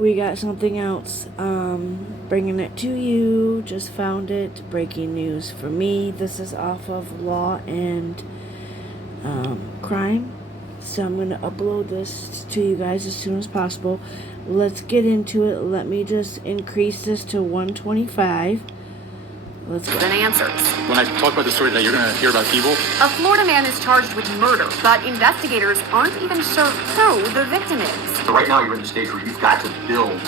we got something else. Bringing it to you. Just found it. Breaking news for me. This is off of Law and Crime. So I'm going to upload this to you guys as soon as possible. Let's get into it. Let me just increase this to 125. Let's go. Answers. When I talk about the story today, you're going to hear about evil. A Florida man is charged with murder, but investigators aren't even sure who the victim is. So right now you're in the stage where you've got to build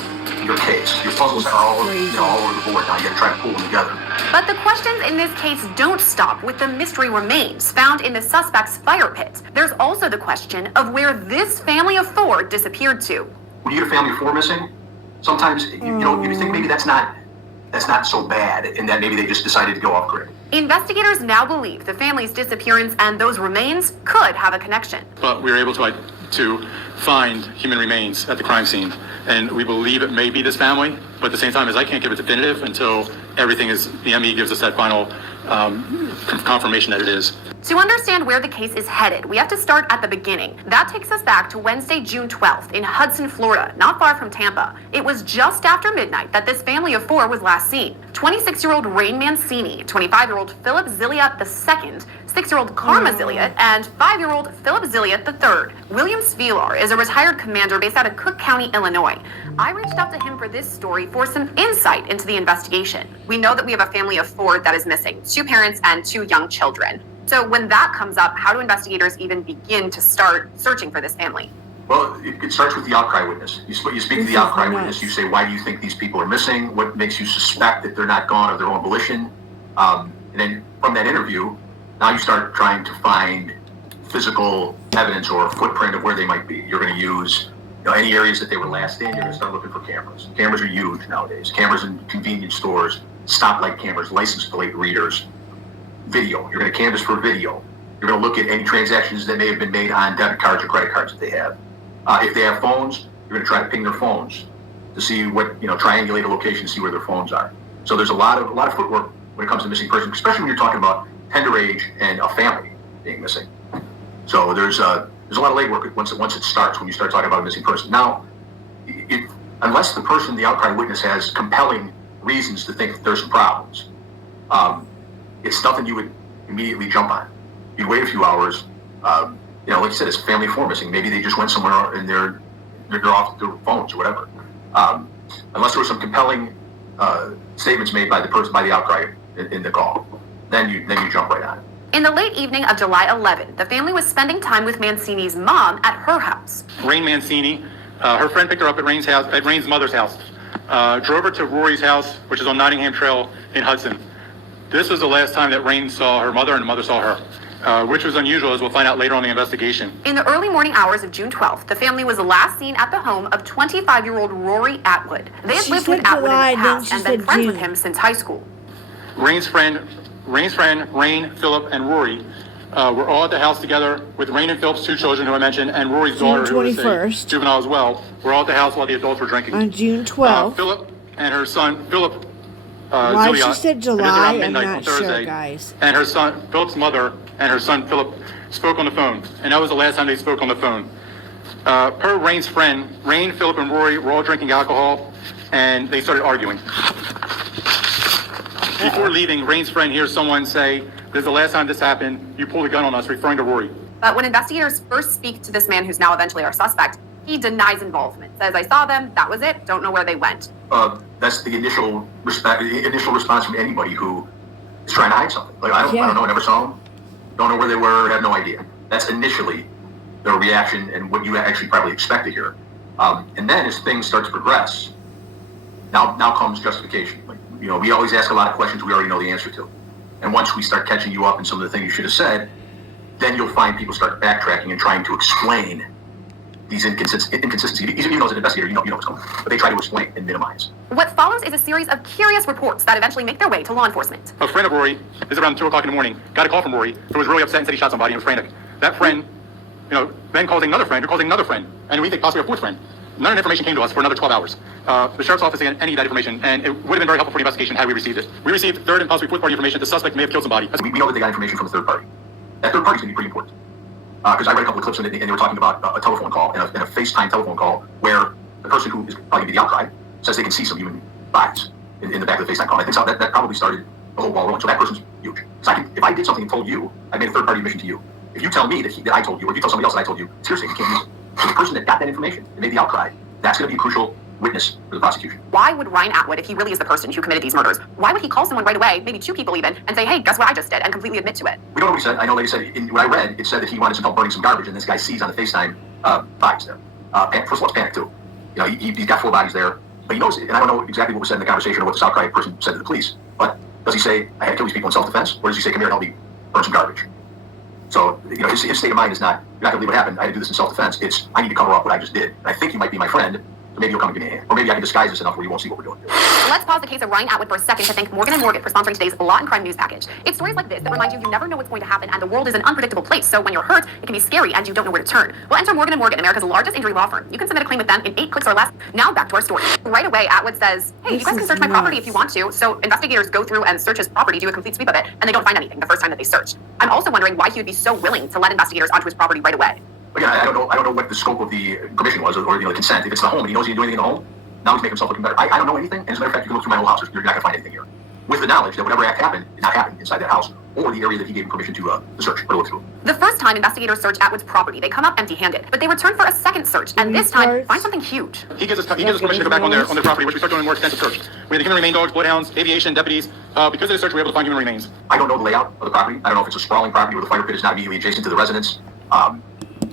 your case. Your puzzles are all over the board. Now you got to try to pull them together. But the questions in this case don't stop with the mystery remains found in the suspect's fire pit. There's also the question of where this family of four disappeared to. When you get a family of four missing, sometimes you think maybe that's not so bad, and that maybe they just decided to go off grid. Investigators now believe the family's disappearance and those remains could have a connection. But we were able to find human remains at the crime scene, and we believe it may be this family, but at the same time, as I can't give it definitive until the ME gives us that final confirmation that it is. To understand where the case is headed, we have to start at the beginning. That takes us back to Wednesday, June 12th in Hudson, Florida, not far from Tampa. It was just after midnight that this family of four was last seen. 26-year-old Rain Mancini, 25-year-old Philip Zilliot II, 6-year-old Karma Zilliot, and 5-year-old Philip Zilliot III. William Svilar is a retired commander based out of Cook County, Illinois. I reached out to him for this story for some insight into the investigation. We know that we have a family of four that is missing, 2 parents and 2 young children. So when that comes up, how do investigators even begin to start searching for this family? Well, it starts with the outcry witness. You speak to the outcry witness. You say, why do you think these people are missing? What makes you suspect that they're not gone of their own volition? And then from that interview, now you start trying to find physical evidence or a footprint of where they might be. You're going to use any areas that they were last in. You're going to start looking for cameras. Cameras are huge nowadays. Cameras in convenience stores, stoplight cameras, license plate readers, video. You're going to canvass for video. You're going to look at any transactions that may have been made on debit cards or credit cards that they have. If they have phones, you're going to try to ping their phones to see what, triangulate a location, see where their phones are. So there's a lot of footwork when it comes to missing persons, especially when you're talking about tender age and a family being missing. So there's a lot of legwork once it starts, when you start talking about a missing person. Now, unless the person, the outcry witness, has compelling reasons to think that there's some problems, it's nothing you would immediately jump on. You'd wait a few hours. Like you said, it's a family of four missing. Maybe they just went somewhere and they're off their phones or whatever. Unless there were some compelling statements made by the outcry in the call, then you jump right on it. In the late evening of July 11th, the family was spending time with Mancini's mom at her house. Rain Mancini, her friend picked her up at Rain's mother's house, drove her to Rory's house, which is on Nottingham Trail in Hudson. This was the last time that Rain saw her mother and the mother saw her, which was unusual, as we'll find out later on in the investigation. In the early morning hours of June 12th, the family was last seen at the home of 25-year-old Rory Atwood. They had lived with Atwood in the past and been friends with him since high school. Rain's friend, Rain, Philip, and Rory were all at the house together with Rain and Philip's 2 children, who I mentioned, and Rory's daughter, who was a juvenile as well. Were all at the house while the adults were drinking. On June 12th. Philip and her son, Philip Why Zilliot, she said July, I'm not sure, guys. And her son, Philip's mother, and her son, Philip, spoke on the phone. And that was the last time they spoke on the phone. Per Rain's friend, Rain, Philip, and Rory were all drinking alcohol, and they started arguing. Before leaving, Rain's friend hears someone say, "This is the last time this happened. You pulled a gun on us," referring to Rory. But when investigators first speak to this man who's now eventually our suspect, he denies involvement. Says, "I saw them, that was it, don't know where they went." That's the initial response from anybody who is trying to hide something. Like, I don't know, never saw them, don't know where they were, have no idea. That's initially their reaction and what you actually probably expect to hear. And then as things start to progress, now comes justification. We always ask a lot of questions we already know the answer to. And once we start catching you up in some of the things you should have said, then you'll find people start backtracking and trying to explain these inconsistencies. Even though as an investigator, you know what's going on. But they try to explain and minimize. What follows is a series of curious reports that eventually make their way to law enforcement. A friend of Rory, this is around 2 o'clock in the morning, got a call from Rory, who was really upset and said he shot somebody and was frantic. That friend, then calls another friend, who calls another friend, and we think possibly a 4th friend. None of the information came to us for another 12 hours. The sheriff's office didn't get any of that information, and it would have been very helpful for the investigation had we received it. We received 3rd and possibly 4th party information that the suspect may have killed somebody. We know that they got information from a 3rd party. That 3rd party is going to be pretty important. Because I read a couple of clips and they were talking about a telephone call and a FaceTime telephone call where the person who is probably the outcry says they can see some human bodies in the back of the FaceTime call. I think so that probably started the whole ball rolling. So that person's huge. So if I did something and told you, I made a third-party admission to you. If you tell me that I told you, or you tell somebody else that I told you, seriously, you can't use it. So the person that got that information and made the outcry, that's going to be a crucial witness for the prosecution. Why would Ryan Atwood, if he really is the person who committed these murders, why would he call someone right away, maybe two people even, and say, hey, guess what I just did, and completely admit to it? We don't know what he said. I know they said, in what I read, it said that he wanted some help burning some garbage, and this guy sees on the FaceTime bodies there. First of all, it's panic too. You know, he's got 4 bodies there, but he knows it. And I don't know exactly what was said in the conversation or what this outcry person said to the police, but does he say, I had to kill these people in self-defense, or does he say, come here and help me burn some garbage? So, you know, his state of mind is not, you're not going to believe what happened, I had to do this in self-defense. It's, I need to cover up what I just did. And I think you might be my friend, so maybe you'll come and give me a hand. Or maybe I can disguise this enough where you won't see what we're doing. Let's pause the case of Ryan Atwood for a second to thank Morgan & Morgan for sponsoring today's Law and Crime News Package. It's stories like this that remind you you never know what's going to happen, and the world is an unpredictable place, so when you're hurt, it can be scary and you don't know where to turn. Well, enter Morgan & Morgan, America's largest injury law firm. You can submit a claim with them in 8 clicks or less. Now back to our story. Right away, Atwood says, hey, you guys can search my property if you want to. So investigators go through and search his property, do a complete sweep of it, and they don't find anything the first time that they searched. I'm also wondering why he would be so willing to let investigators onto his property right away. Again, I don't know what the scope of the permission was, or the consent. If it's the home and he knows he didn't do anything in the home, now he's making himself looking better. I don't know anything, and as a matter of fact, you can look through my whole house, you're not going to find anything here. With the knowledge that whatever act happened did not happen inside that house, or the area that he gave him permission to search or to look through. The first time investigators search Atwood's property, they come up empty-handed, but they return for a second search, and this time find something huge. He gives us permission to go back on their property, which we start doing a more extensive search. We had the human remain dogs, bloodhounds, aviation, deputies. Because of the search, we were able to find human remains. I don't know the layout of the property. I don't know if it's a sprawling property where the fire pit is not immediately adjacent to the residence.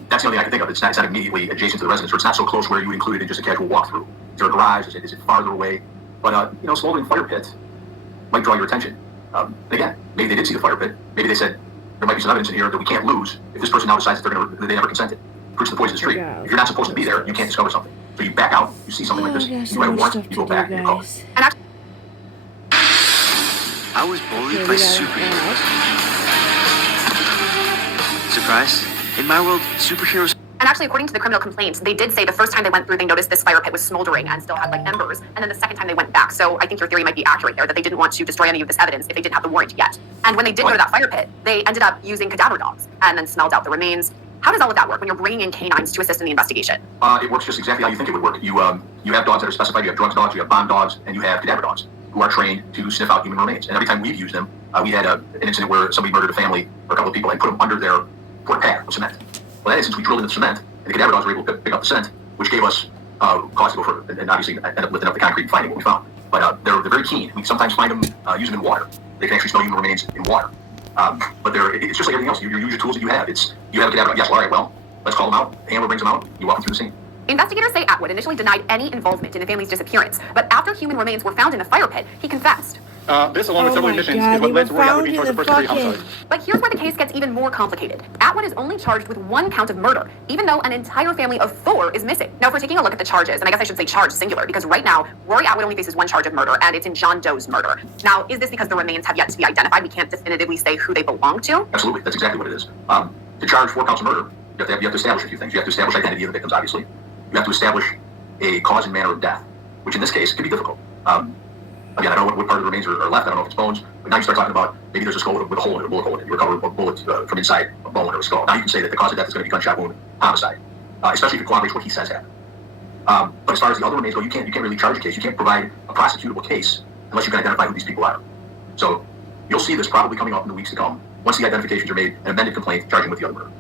That's the only thing I can think of. It's not immediately adjacent to the residence, or it's not so close where you would include it in just a casual walkthrough. Is there a garage? Is it farther away? But smoldering fire pit might draw your attention. And again, maybe they did see the fire pit. Maybe they said there might be some evidence in here that we can't lose if this person now decides that they never consented. Proves the poison of the street. If you're not supposed to be there, you can't discover something. So you back out. You see something like this. You write a warrant. You go back. And you call it. And actually, I was bullied by superheroes. Surprise? In my world, superheroes. And actually, according to the criminal complaints, they did say the first time they went through, they noticed this fire pit was smoldering and still had like embers. And then the second time they went back. So I think your theory might be accurate there, that they didn't want to destroy any of this evidence if they didn't have the warrant yet. And when they did go to that fire pit, they ended up using cadaver dogs and then smelled out the remains. How does all of that work when you're bringing in canines to assist in the investigation? It works just exactly how you think it would work. You have dogs that are specified. You have drugs dogs, you have bomb dogs, and you have cadaver dogs who are trained to sniff out human remains. And every time we've used them, we had an incident where somebody murdered a family or a couple of people and put them under their pad of cement. Well, that instance, we drilled into the cement, and the cadaver dogs were able to pick up the scent, which gave us cause to go further, and obviously end up lifting up the concrete and finding what we found. But they're very keen. We sometimes find them, use them in water. They can actually smell human remains in water. But it's just like everything else. You use your tools that you have. You have a cadaver dog. Yes, well, all right, well, let's call them out. The handler brings them out. You walk them through the scene. Investigators say Atwood initially denied any involvement in the family's disappearance, but after human remains were found in the fire pit, he confessed. This, along with several admissions, is what led to Rory Atwood being charged with first-degree homicide. But here's where the case gets even more complicated. Atwood is only charged with 1 count of murder, even though an entire family of 4 is missing. Now, if we're taking a look at the charges, and I guess I should say charge singular, because right now, Rory Atwood only faces 1 charge of murder, and it's in John Doe's murder. Now, is this because the remains have yet to be identified? We can't definitively say who they belong to? Absolutely. That's exactly what it is. To charge 4 counts of murder, you have to establish a few things. You have to establish identity of the victims, obviously. You have to establish a cause and manner of death, which in this case can be difficult. Again, I don't know what part of the remains are left. I don't know if it's bones. But now you start talking about maybe there's a skull with a hole in it, a bullet hole in it. You recover a bullet from inside a bone or a skull. Now you can say that the cause of death is going to be gunshot wound homicide, especially if it corroborates what he says happened. But as far as the other remains go, you can't really charge a case. You can't provide a prosecutable case unless you can identify who these people are. So you'll see this probably coming up in the weeks to come once the identifications are made, an amended complaint charging with the other murder,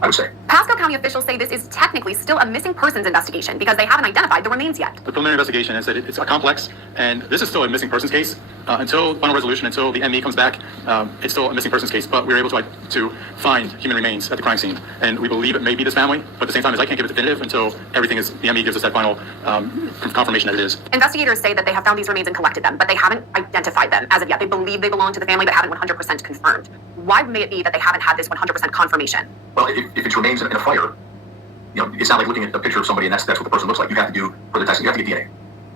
I would say. Pasco County officials say this is technically still a missing persons investigation because they haven't identified the remains yet. The preliminary investigation is that it's a complex, and this is still a missing persons case. Until final resolution, until the ME comes back, it's still a missing persons case, but we were able to find human remains at the crime scene. And we believe it may be this family, but at the same time, I can't give it definitive until the ME gives us that final confirmation that it is. Investigators say that they have found these remains and collected them, but they haven't identified them as of yet. They believe they belong to the family, but haven't 100% confirmed. Why may it be that they haven't had this 100% confirmation? Well, if it's remains in a fire, it's not like looking at a picture of somebody and that's what the person looks like. You have to do further testing. You have to get DNA.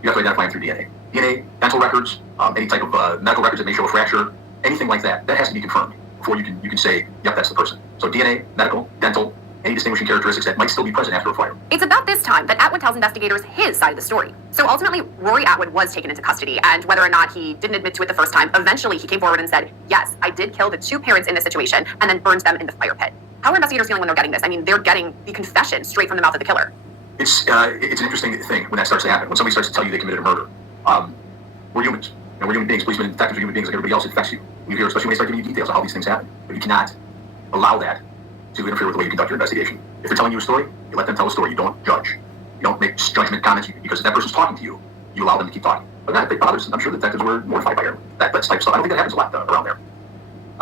You have to identify them through DNA. DNA, dental records, any type of medical records that may show a fracture, anything like that, that has to be confirmed before you can say, yep, that's the person. So DNA, medical, dental, any distinguishing characteristics that might still be present after a fire. It's about this time that Atwood tells investigators his side of the story. So ultimately, Rory Atwood was taken into custody, and whether or not he didn't admit to it the first time, eventually he came forward and said, yes, I did kill the 2 parents in this situation, and then burned them in the fire pit. How are investigators feeling when they're getting this? I mean, they're getting the confession straight from the mouth of the killer. it's an interesting thing when that starts to happen. When somebody starts to tell you they committed a murder. We're humans. We're human beings. Policemen and detectives are human beings like everybody else. It affects you. You hear, especially when they start giving you details of how these things happen. But you cannot allow that to interfere with the way you conduct your investigation. If they're telling you a story, you let them tell a story. You don't judge. You don't make judgment comments because if that person's talking to you, you allow them to keep talking. But not if it bothers them. I'm sure detectives were mortified by that type of stuff. I don't think that happens a lot around there.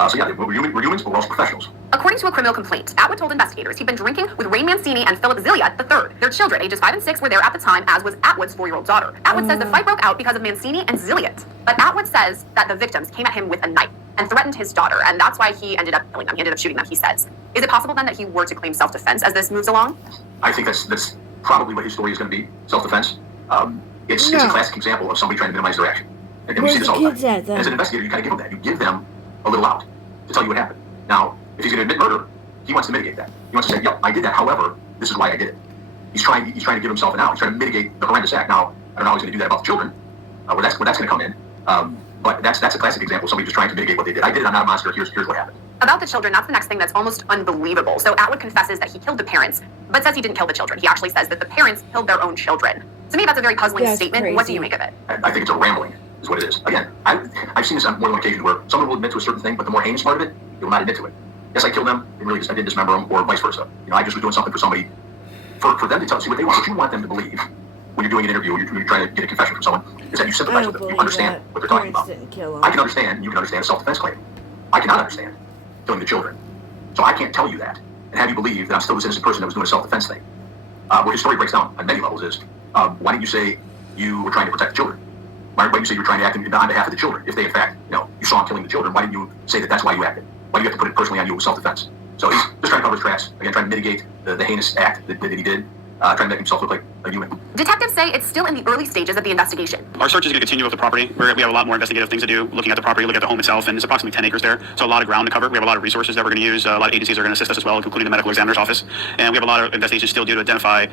So yeah, we're humans, but we're also professionals. According to a criminal complaint, Atwood told investigators he'd been drinking with Ray Mancini and Philip Zilliot III. Their children, ages 5 and 6, were there at the time, as was Atwood's 4-year-old daughter. Atwood says the fight broke out because of Mancini and Zilliot. But Atwood says that the victims came at him with a knife and threatened his daughter, and that's why he ended up killing them. He ended up shooting them, he says. Is it possible then that he were to claim self-defense as this moves along? I think that's probably what his story is going to be, self-defense. It's a classic example of somebody trying to minimize their action. And we see this all the time. As an investigator, you kind of give them that. You give them a little out to tell you what happened. Now, if he's going to admit murder, he wants to mitigate that. He wants to say, "Yep, I did that. However, this is why I did it." He's trying to give himself an out. He's trying to mitigate the horrendous act. Now, I don't know how he's going to do that about the children, where that's going to come in. But that's a classic example of somebody just trying to mitigate what they did. I did it. I'm not a monster. Here's what happened. About the children, that's the next thing that's almost unbelievable. So Atwood confesses that he killed the parents, but says he didn't kill the children. He actually says that the parents killed their own children. To me, that's a very puzzling statement. Crazy. What do you make of it? I think it's a rambling, is what it is. Again, I've seen this on more than one occasion where someone will admit to a certain thing, but the more heinous part of it, they will not admit to it. Yes, I killed them. And really, I did dismember them, or vice versa. I just was doing something for somebody, for them to tell, see what they want. What you want them to believe when you're doing an interview, or you're trying to get a confession from someone, is that you sympathize with them. You understand what they're talking about. I can understand. You can understand a self-defense claim. I cannot understand killing the children. So I can't tell you that and have you believe that I'm still this innocent person that was doing a self-defense thing. Where his story breaks down on many levels is, why didn't you say you were trying to protect the children? Why didn't you say you were trying to act on behalf of the children? If they, in fact, you saw him killing the children, why didn't you say that that's why you acted? Why do you have to put it personally on you with self-defense? So he's just trying to cover his tracks, again, trying to mitigate the heinous act that he did, trying to make himself look like a human. Detectives say it's still in the early stages of the investigation. Our search is going to continue with the property. We have a lot more investigative things to do, looking at the property, looking at the home itself, and it's approximately 10 acres there. So a lot of ground to cover. We have a lot of resources that we're going to use. A lot of agencies are going to assist us as well, including the medical examiner's office. And we have a lot of investigations still due to identify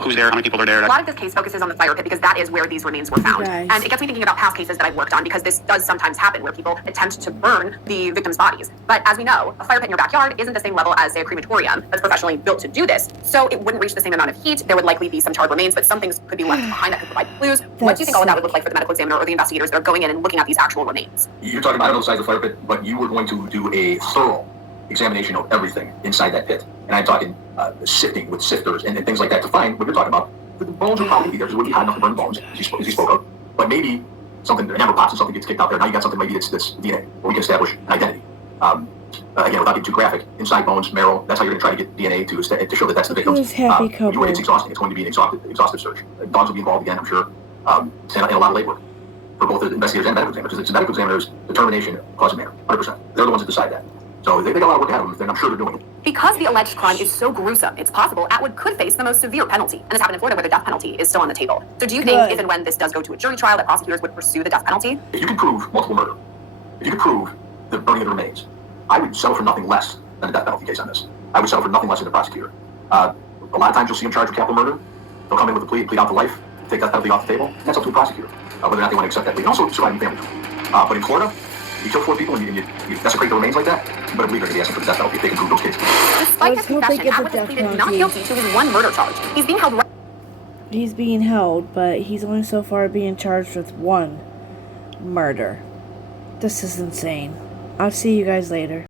who's there, how many people are there. A lot of this case focuses on the fire pit because that is where these remains were found. Guys. And it gets me thinking about past cases that I've worked on because this does sometimes happen where people attempt to burn the victims' bodies. But as we know, a fire pit in your backyard isn't the same level as, say, a crematorium that's professionally built to do this. So it wouldn't reach the same amount of heat. There would likely be some charred remains, but some things could be left behind that could provide clues. What do you think all of that would look like for the medical examiner or the investigators that are going in and looking at these actual remains? You're talking about, I don't know the size of the fire pit, but you were going to do a thorough examination of everything inside that pit. And I'm talking sifting with sifters and things like that to find what you're talking about. The bones would probably be there because it wouldn't be hot enough to burn bones, as he spoke of. But maybe something, an amber pops and something gets kicked out there. Now you got something maybe that's DNA, where we can establish an identity. Again, without getting too graphic, inside bones, marrow, that's how you're going to try to get DNA to show that that's the victim. Who's happy couple? It's exhausting. It's going to be an exhaustive search. Dogs will be involved again, I'm sure, and a lot of labor for both the investigators and medical examiners. Because it's the medical examiner's determination of cause of manner, 100%. They're the ones that decide that. So they got a lot of work ahead of them, and I'm sure they're doing it. Because the alleged crime is so gruesome, it's possible Atwood could face the most severe penalty. And this happened in Florida where the death penalty is still on the table. So do you think if and when this does go to a jury trial that prosecutors would pursue the death penalty? If you can prove multiple murder, if you can prove the burning of the remains, I would settle for nothing less than a death penalty case on this. I would settle for nothing less than the prosecutor. A lot of times you'll see them charged with capital murder. They'll come in with a plea, plead out to life, take that penalty off the table. That's up to a prosecutor, whether or not they want to accept that plea. And also surviving family. But in Florida, you kill 4 people and you desecrate the remains like that, you better believe they're going to be asking for the death penalty if they can prove those cases. Despite his confession, Atwood has pleaded not guilty to his 1 murder charge. He's being held. He's being held, but he's only so far being charged with 1 murder. This is insane. I'll see you guys later.